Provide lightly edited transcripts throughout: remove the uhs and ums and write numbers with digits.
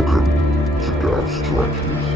Welcome to Dad's Tragedies.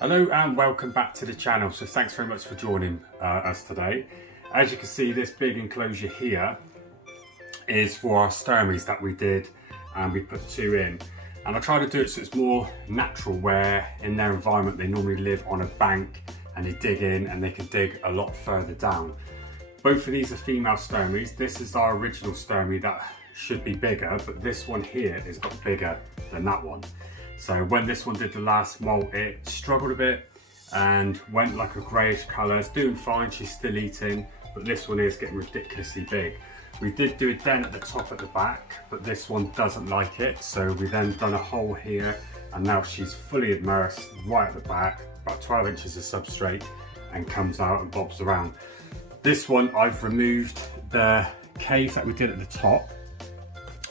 Hello and welcome back to the channel. So thanks very much for joining us today. As you can see, this big enclosure here is for our Stirmies that we did, and we put 2 in. And I try to do it so it's more natural, where in their environment they normally live on a bank and they dig in and they can dig a lot further down. Both of these are female Stirmies. This is our original Stirmie that should be bigger, but this one here is got bigger than that one. So when this one did the last molt, it struggled a bit and went like a greyish colour. It's doing fine, she's still eating, but this one is getting ridiculously big. We did do a den at the top at the back, but this one doesn't like it. So we then done a hole here, and now she's fully immersed right at the back, about 12 inches of substrate, and comes out and bobs around. This one, I've removed the cave that we did at the top,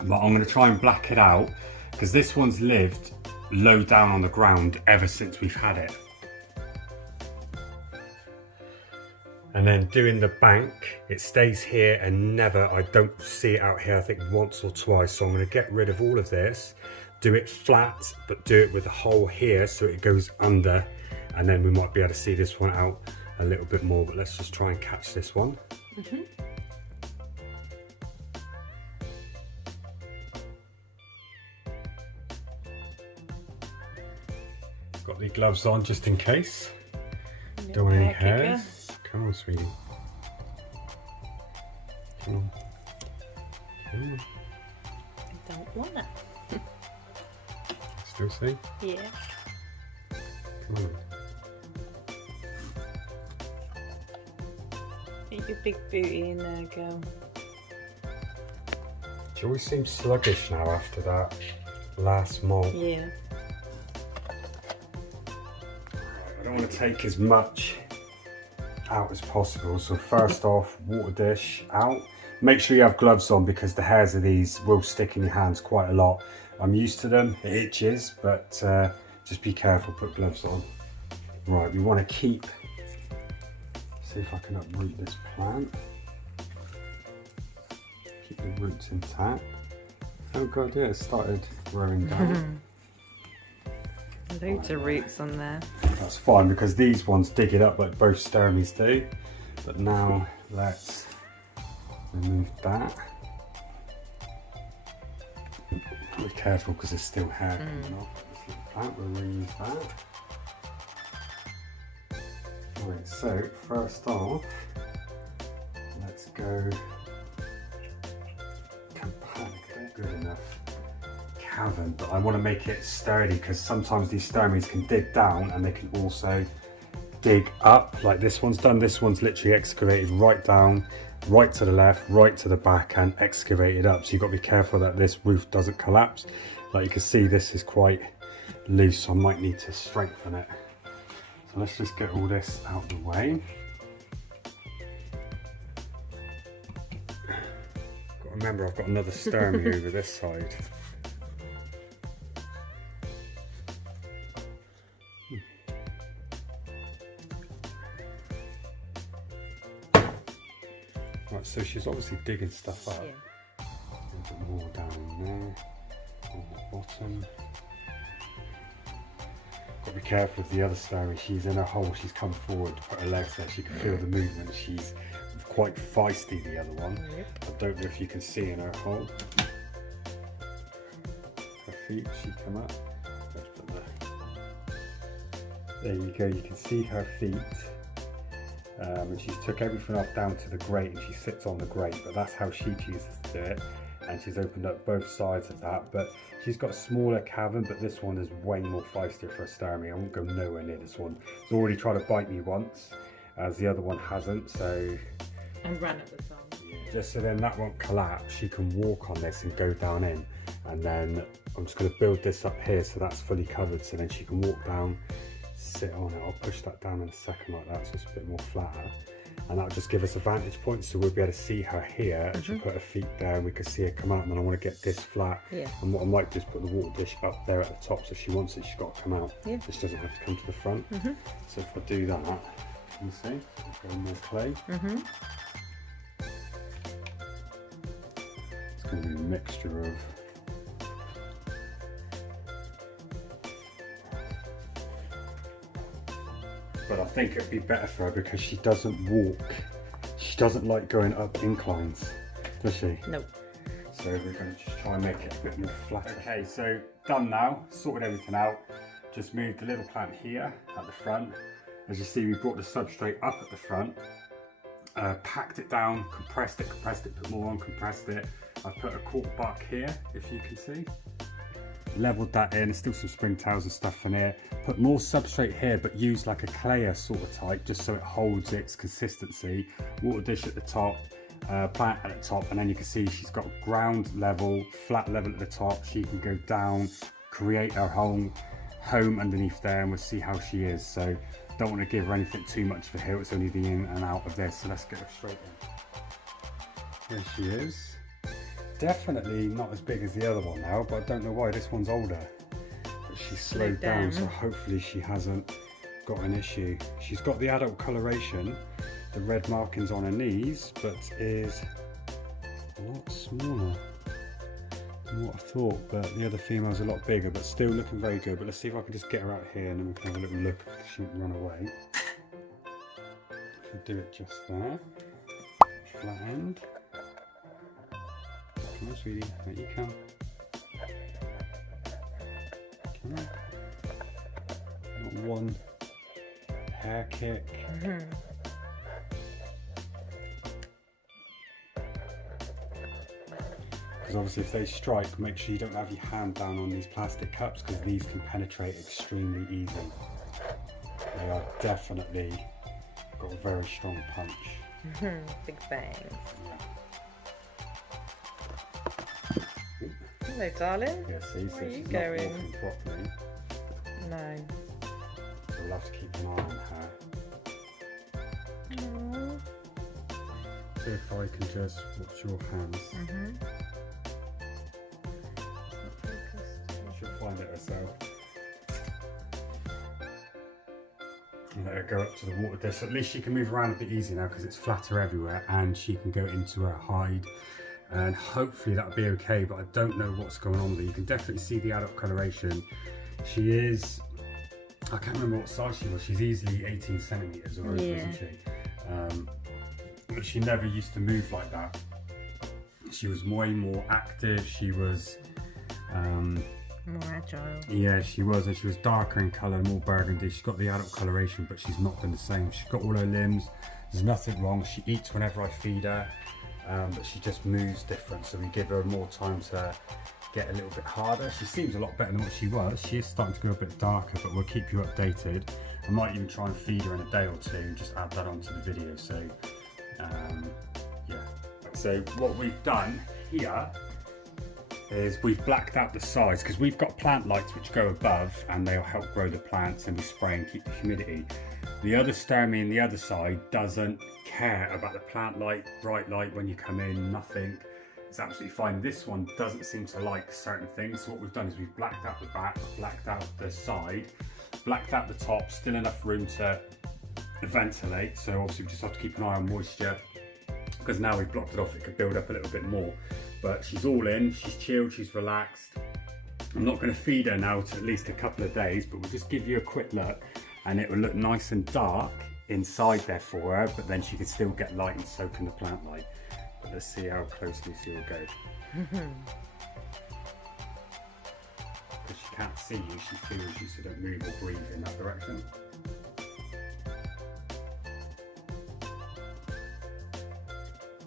but I'm going to try and black it out because this one's lived low down on the ground ever since we've had it. And then doing the bank, it stays here and never, I don't see it out here, I think once or twice. So I'm going to get rid of all of this, do it flat, but do it with a hole here so it goes under, and then we might be able to see this one out a little bit more. But let's just try and catch this one. Got the gloves on just in case. Don't want any hairs. Come on, sweetie. Come on. Come on. I don't want it. Still see? Yeah. Come on. Get your big booty in there, girl. She always seems sluggish now after that last molt. Yeah. I don't want to take as much out as possible. So first off, water dish out. Make sure you have gloves on because the hairs of these will stick in your hands quite a lot. I'm used to them, it itches, but just be careful, put gloves on. Right, we want to keep, see if I can uproot this plant. Keep the roots intact. Oh god, yeah, it started growing down. Loads of roots on there. That's fine because these ones dig it up like both Stirmies do. But now let's remove that. Be careful because there's still hair coming off. This little plant, we'll reuse that. Right, so first off, let's go compact. Good enough. Cavern, but I want to make it sturdy because sometimes these Stirmies can dig down and they can also dig up like this one's done. This one's literally excavated right down, right to the left, right to the back, and excavated up. So you've got to be careful that this roof doesn't collapse. Like you can see, this is quite loose, so I might need to strengthen it. So let's just get all this out of the way. Got to remember, I've got another Stirmie over this side. Right, so she's obviously digging stuff up. Yeah. A little bit more down in there, on the bottom. Got to be careful with the other Stirmie. She's in a hole, she's come forward to put her legs there. She can feel the movement. She's quite feisty, the other one. Yep. I don't know if you can see in her hole. Her feet, she come up. Let's put there you go, you can see her feet. And she's took everything off down to the grate, and she sits on the grate, but that's how she chooses to do it. And she's opened up both sides of that, but she's got a smaller cavern, but this one is way more feisty for a Stirmie. I won't go nowhere near this one. It's already tried to bite me once, as the other one hasn't, so... And ran at the time. Yeah. Just so then that won't collapse, she can walk on this and go down in. And then I'm just going to build this up here so that's fully covered, so then she can walk down, sit on it. I'll push that down in a second like that so it's a bit more flatter. and that'll just give us a vantage point, so we'll be able to see her here, and she'll put her feet there and we can see her come out. And then I want to get this flat, and what I might do is put the water dish up there at the top, so if she wants it, she's got to come out. She doesn't have to come to the front. So if I do that, can you see? So go more clay. It's going to be a mixture of but I think it'd be better for her because she doesn't walk. She doesn't like going up inclines, does she? Nope. So we're going to just try and make it a bit more flat. Okay, so done now, sorted everything out. Just moved the little plant here at the front. As you see, we brought the substrate up at the front, packed it down, compressed it, put more on, compressed it. I put a cork bark here, if you can see. Leveled that in, there's still some springtails and stuff in here. Put more substrate here, but use like a clayer sort of type, just so it holds its consistency. Water dish at the top, plant at the top, and then you can see she's got ground level, flat level at the top. She can go down, create her home underneath there, and we'll see how she is. So don't want to give her anything too much for here, it's only the in and out of this. So let's get her straight in. There she is. Definitely not as big as the other one now, but I don't know why. This one's older, but she's slowed down, so hopefully she hasn't got an issue. She's got the adult coloration, the red markings on her knees, but is a lot smaller than what I thought. But the other female's a lot bigger, but still looking very good. But let's see if I can just get her out here and then we can have a little look if she won't run away. If I do it just there, flat end. Come on, sweetie, out you come. Come on. Not one hair kick. Because obviously if they strike, make sure you don't have your hand down on these plastic cups, because these can penetrate extremely easy. They are definitely got a very strong punch. Big bangs. Hello, darling. Yeah, see, Where so are you she's going? not walking properly. No. So we'll have to keep an eye on her. Aww. See if I can just watch your hands. She'll find it herself. And let her go up to the water dish. At least she can move around a bit easier now because it's flatter everywhere, and she can go into her hide. And hopefully that'll be okay, but I don't know what's going on there. You can definitely see the adult coloration. She is, I can't remember what size she was. She's easily 18 centimeters or over, isn't she? But she never used to move like that. She was way more active. She was more agile. Yeah, she was, and she was darker in colour, more burgundy. She's got the adult coloration, but she's not been the same. She's got all her limbs. There's nothing wrong. She eats whenever I feed her. But she just moves different, so we give her more time to get a little bit harder. She seems a lot better than what she was. She is starting to go a bit darker, but we'll keep you updated. I might even try and feed her in a day or two and just add that onto the video. So yeah, so what we've done here is we've blacked out the sides, because we've got plant lights which go above and they'll help grow the plants, and we spray and keep the humidity. The other Stirmi on the other side doesn't care about the plant light, bright light when you come in, nothing. It's absolutely fine. This one doesn't seem to like certain things, so what we've done is we've blacked out the back, blacked out the side, blacked out the top, still enough room to ventilate. So obviously we just have to keep an eye on moisture, because now we've blocked it off, it could build up a little bit more. But she's all in, she's chilled, she's relaxed. I'm not going to feed her now to at least a couple of days, but we'll just give you a quick look, and it will look nice and dark inside there for her, but then she can still get light and soak in the plant light. But let's see how closely she will go. Because she can't see you, she feels you, so don't move or breathe in that direction.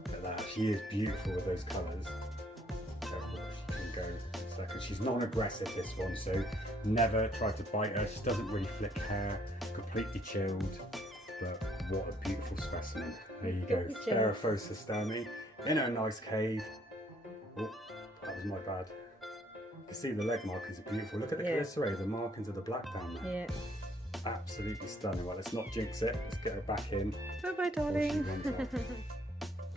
Look at that, she is beautiful with those colours. She can go in a second. She's non-aggressive, this one, so never try to bite her. She doesn't really flick hair, completely chilled. But what a beautiful specimen. There you go, Theraphosa Stirmi in her nice cave. Oh, that was my bad. You can see the leg markings are beautiful. Look at the chelicerae, the markings of the black down there. Yeah. Absolutely stunning. Well, let's not jinx it. Let's get her back in. Bye-bye, before she darling. runs off.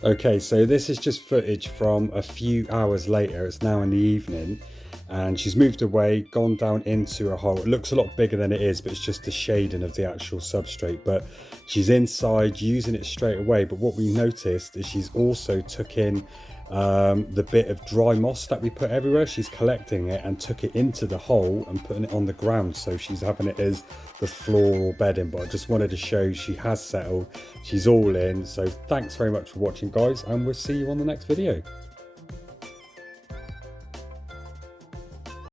Okay, so this is just footage from a few hours later. It's now in the evening and she's moved away, gone down into a hole. It looks a lot bigger than it is, but it's just the shading of the actual substrate. But she's inside using it straight away. But what we noticed is she's also took in the bit of dry moss that we put everywhere. She's collecting it and took it into the hole and putting it on the ground, so she's having it as the floor or bedding. But I just wanted to show she has settled, she's all in. So thanks very much for watching, guys, and we'll see you on the next video.